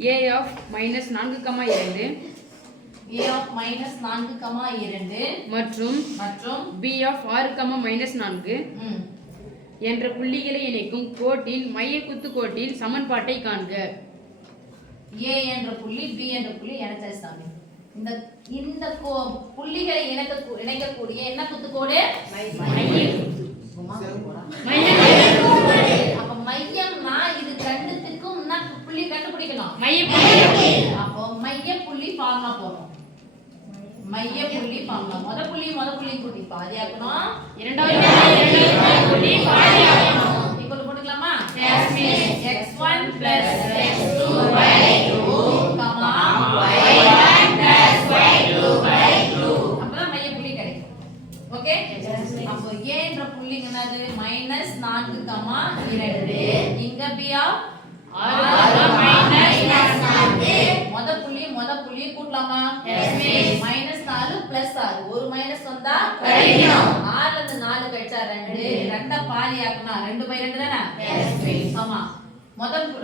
a of minus 4,2 a of minus 4,2 மற்றும் b of 6,-4 என்ற புள்ளிகளை இணைக்கும் கோட்டின் மையக்குத்து கோட்டின் சமன்பாட்டை காண்க. a என்ற புள்ளி b என்ற புள்ளி இணைச்சாச்சு சாமி. இந்த இந்த புள்ளிகளை இணைக்கக்கூடிய என்ன குத்துக்கோடு? அப்ப மையம்னா இது ரெண்டுத்துக்கும் என்ன புள்ளி கண்டுபிடிக்கணும்? அப்போ மைய புள்ளி ஃபார்முலா போறோம். மைய புள்ளி ஃபார்முலா முத புள்ளி கூட்டி பாதி ஆக்கணும். இரண்டாவது புள்ளி பாதி ஆக்கணும். ஈக்குவல் போட்டுக்கலாமா? x1 x2 y2 y1 y2 அப்பதான் மைய புள்ளி கிடைக்கும். ஓகே? அப்போ a என்ற புள்ளி என்னது? -4,2 இங்க b ஆஃப் 6,-4 முத புள்ளி கூட்டலாமா? -4 +6 ஒரு மைனஸ் வந்தா கழிக்கணும். 6 ல இருந்து 4 கழிச்சா 2 2 பாதி ஆக்குனா 2/2 தானே? ஆமா.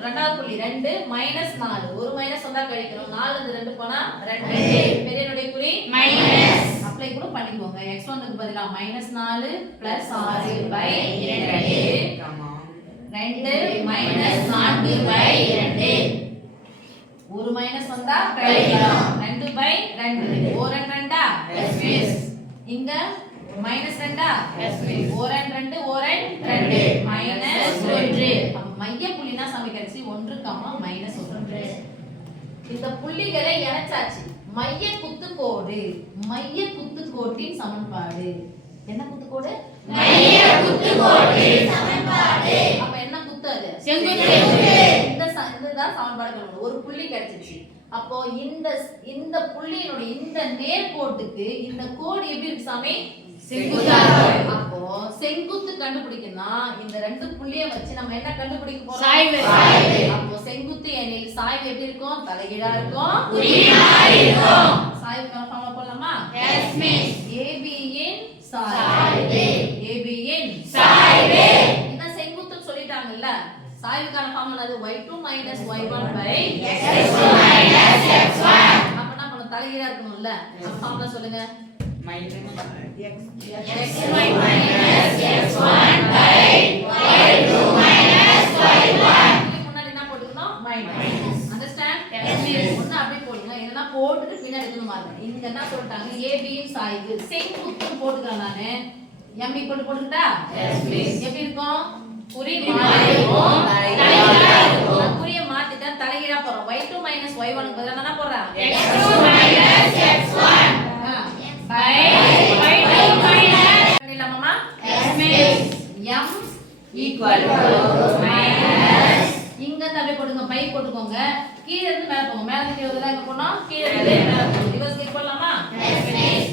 ரெண்டாவது புள்ளி 2 -4 ஒரு மைனஸ் வந்தா கழிக்கணும். 4 ல இருந்து 2 போனா 2 பெரியனுடைய குறி மைனஸ். அப்ளை கூட பண்ணிக்கோங்க. x1 க்கு பதிலா -4 + 6/2 -4/2 ஒரு மைனஸ் வந்தா கழிக்கணும். 2/2 ஓரன் 2 இங்க -2 ஓரன் 2 ஓரன் 2 -1 மைய புள்ளினா சமீகரிச்சு 1, -1 இந்த புள்ளிகளை இணைச்சாச்சு. மைய குத்துக்கோட்டின் சமன்பாடு என்ன குத்துக்கோடு? மைய குத்துக்கோட்டின் சமன்பாடு. அப்ப என்ன குத்து அது? செங்குத்து. இதுதான் சமன்பாடு. ஒரு புள்ளி கிடைச்சிச்சு. அப்போ இந்த புள்ளியினுடைய இந்த நேர்கோட்டுக்கு இந்த கோடு எப்படி இருக்கு சாமி? செங்குத்தா. அப்போ செங்குத்து கண்டுபிடிக்கணும்னா இந்த ரெண்டு புள்ளியை வச்சு நம்ம என்ன கண்டுபிடிக்க போறோம்? சாய்வு. அப்போ செங்குத்து எனில் சாய்வு எப்படி இருக்கும்? தலைகீழா இருக்கும், குறியா இருக்கும். சாய்வுக்கான ஃபார்முலா போடலாமா? Yes miss. AB இன் சாய்வு. AB இன் சாய்வு. இத செங்குத்து சொல்லிட்டாங்கல்ல. சாய்வுக்கான ஃபார்முலா அது y2 - y1 x2 - x1. அப்ப என்ன பண்ணனும்? தலைகீழா இருக்கணும்ல. அப்ப ஃபார்முலா சொல்லுங்க. x y x1 y2 y1. முன்னாடி என்ன போட்டுக்கணும்? மைனஸ். அண்டர்ஸ்டாண்ட்? ஒண்ணு அப்படியே போடுங்க. இல்லனா போட்டுட்டு பின்னாடி எடுக்கணும் மாதிரி. இங்க என்ன சொல்றாங்க? AB இன் சாய்வு செங்குத்து போட்டுக்கறேன் நானு. m ஈக்குவல் போட்டுட்டா? Yes please. எப்படி இருக்கும்? குறி மாறிடும், தலைகீழா இருக்கும். குறியை மாத்திட்டா தலைகீழா போறோம். y2 - y1 க்கு பதிலா என்ன போறேன்? x2 - x1 பண்ணிடலாமா? Yes miss. m equal to minus இங்க தள்ளி போடுங்க. பை போட்டுக்கோங்க. கீழ இருந்து மேல போங்க. மேல இருந்து கீழ எங்க போறோம்? கீழ இருந்து மேல போறோம். ரிவர்ஸ் கிளிக் பண்ணலாமா? Yes miss.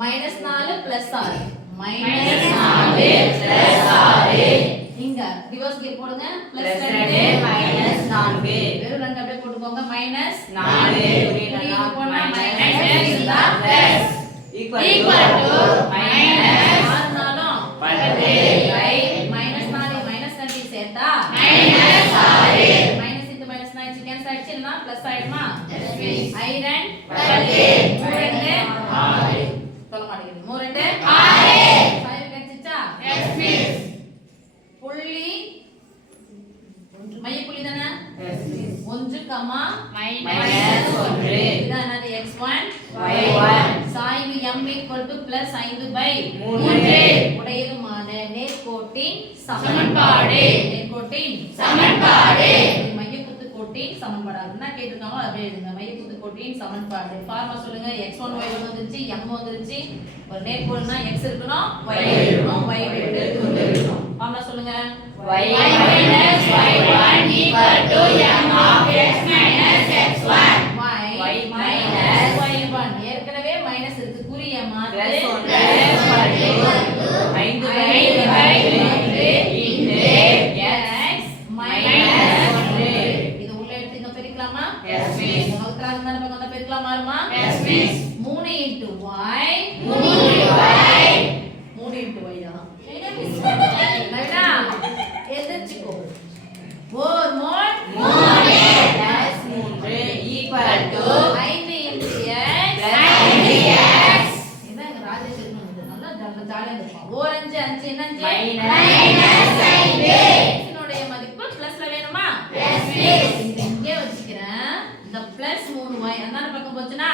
-4 + 6 -4 + 6 இங்க ரிவர்ஸ் கிளிக் போடுங்க. +2 -4 வெறும் 2 அப்படியே போட்டுக்கோங்க. -4 புரியலனா மைனஸ் இருந்தா பிளஸ் ஈக்குவல் டு மைனஸ் 6 நாளும் 10 பை -4 -2 சேர்த்தா -6 மைனஸ் இன்டு மைனஸ் ஆயிடுச்சு. கேன்சல் ஆயிடுச்சு. இல்லனா பிளஸ் ஆயிடுமா? Yes miss. ஐரன் 10 3 6 சொல்ல மாட்டேங்குது. 3 6 5 கிடைச்சிச்சா? Yes miss. புள்ளி மைய புள்ளி தானே? Yes miss. 1, -1 இதான் என்னது? x1 y1 சாய்வு m +5/3 உடையதுமான நேர்கோட்டின் சமன்பாடு. மையக்குத்து கோட்டின் சமன்பாடு. என்ன கேட்டிருக்காங்களோ அப்படியே எழுதுங்க. மையக்குத்து கோட்டின் சமன்பாடு. ஃபார்முலா சொல்லுங்க. x1 y1 வந்துருச்சு, m வந்துருச்சு. ஒரு நேர்கோடுனா x இருக்கணும், y இருக்கணும், y இருக்கணும். ஃபார்முலா சொல்லுங்க. y - y1 = m of x - x1 y - y1 ஏற்கனவே மைனஸ் இருக்கு. குறியை மாத்து. இது உள்ள எடுத்து இங்க பெருக்கலாமா? Yes miss. வகுத்தறாங்க தான பக்கம் வந்தா பெருக்கலாமா இருமா? Yes miss. 3 × y 3 × y தான். ரைட்டா? எதிர்ச்சுக்கோ. 4 more 3 ஜாலியா இருக்கும். ஓரஞ்சு 5 என்ன 5? இதனுடைய மதிப்பு பிளஸ்ல வேணுமா? இங்க இங்கே வச்சுக்கிறேன். இந்த பிளஸ் 3y அந்தான பக்கம் போச்சுனா